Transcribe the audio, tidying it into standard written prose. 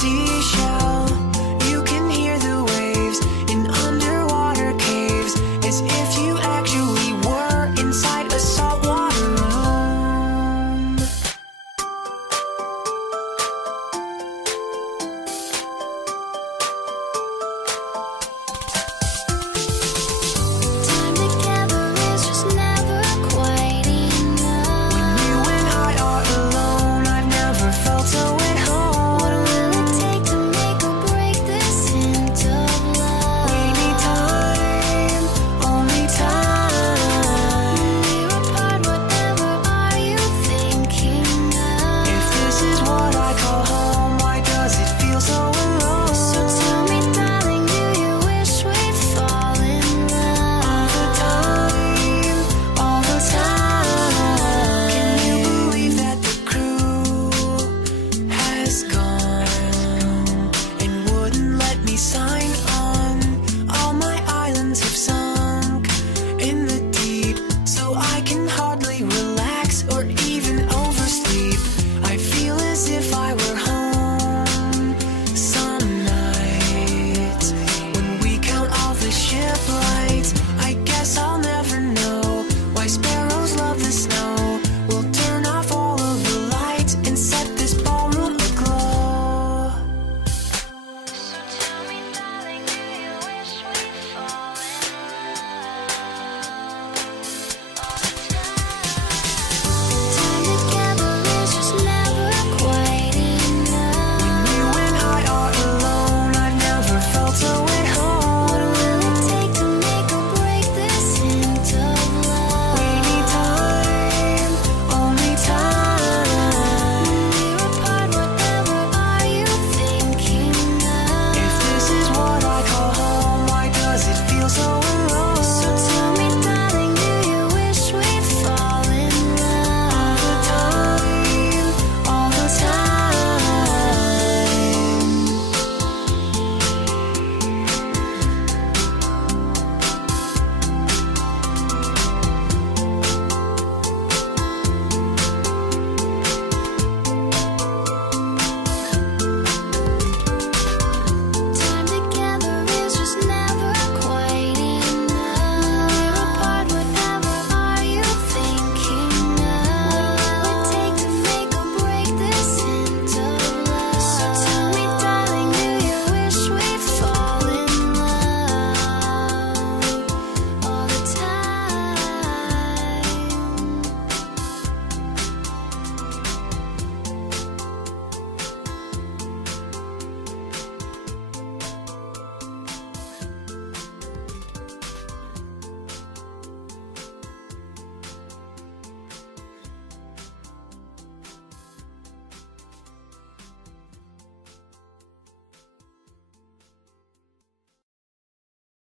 seashell. You can hear the waves in underwater caves, as if you actually were inside a saltwater room. Time together is just never quite enough. When you and I are alone, I've never felt so at home. What will it take to make or break this hint of love? We need time, only time. We're apart, whatever are you thinking of? If this is what I call home, why does it feel so alone? So tell me, darling, do you wish we'd fall in All the love? time, all the time. Can you believe that the crew has gone and wouldn't let me sign on? All my islands have sunk in the deep, so I can hardly relax or even oversleep. I feel as if I were home some nights when we count all the ship lights. I guess I'll never know why sparrows love the snow. We'll turn off all of the lights and set